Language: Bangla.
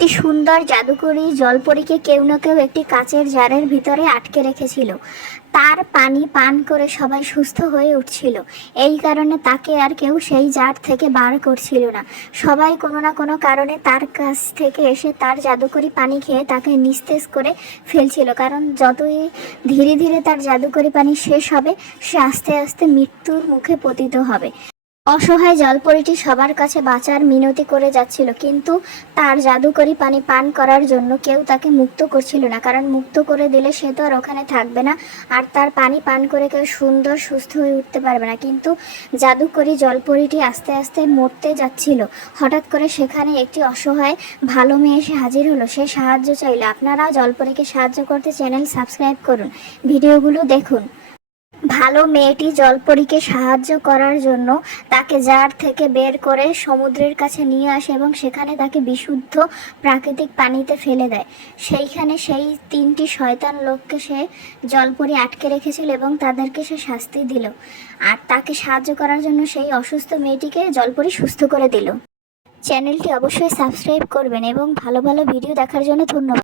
একটি সুন্দর জাদুকরী জলপরীকে কেউ না কেউ একটি কাচের জারের ভিতরে আটকে রেখেছিল। তার পানি পান করে সবাই সুস্থ হয়ে উঠছিল। এই কারণে তাকে আর কেউ সেই জার থেকে বার করছিল না। সবাই কোনো না কোনো কারণে তার কাছ থেকে এসে তার জাদুকরী পানি খেয়ে তাকে নিস্তেজ করে ফেলছিল, কারণ যতই ধীরে ধীরে তার জাদুকরী পানি শেষ হবে, সে আস্তে আস্তে মৃত্যুর মুখে পতিত হবে। অসহায় জলপরীটি সবার কাছে বাঁচার মিনতি করে যাচ্ছিল, কিন্তু তার জাদুকরী পানি পান করার জন্য কেউ তাকে মুক্ত করছিল না, কারণ মুক্ত করে দিলে সে তো আর ওখানে থাকবে না, আর তার পানি পান করে কেউ সুন্দর সুস্থ হয়ে উঠতে পারবে না। কিন্তু জাদুকরী জলপরীটি আস্তে আস্তে মরতে যাচ্ছিল। হঠাৎ করে সেখানে একটি অসহায় ভালো মেয়ে এসে হাজির হলো। সে সাহায্য চাইলে। আপনারাও জলপরীকে সাহায্য করতে চ্যানেল সাবস্ক্রাইব করুন, ভিডিওগুলো দেখুন। ভালো মেয়েটি জলপরীকে সাহায্য করার জন্য তাকে জার থেকে বের করে সমুদ্রের কাছে নিয়ে আসে এবং সেখানে তাকে বিশুদ্ধ প্রাকৃতিক পানিতে ফেলে দেয়। সেইখানে সেই তিনটি শয়তান লোককে সে জলপরী আটকে রেখেছিল এবং তাদেরকে সে শাস্তি দিল, আর তাকে সাহায্য করার জন্য সেই অসুস্থ মেয়েটিকে জলপরী সুস্থ করে দিল। চ্যানেলটি অবশ্যই সাবস্ক্রাইব করবেন এবং ভালো ভালো ভিডিও দেখার জন্য ধন্যবাদ।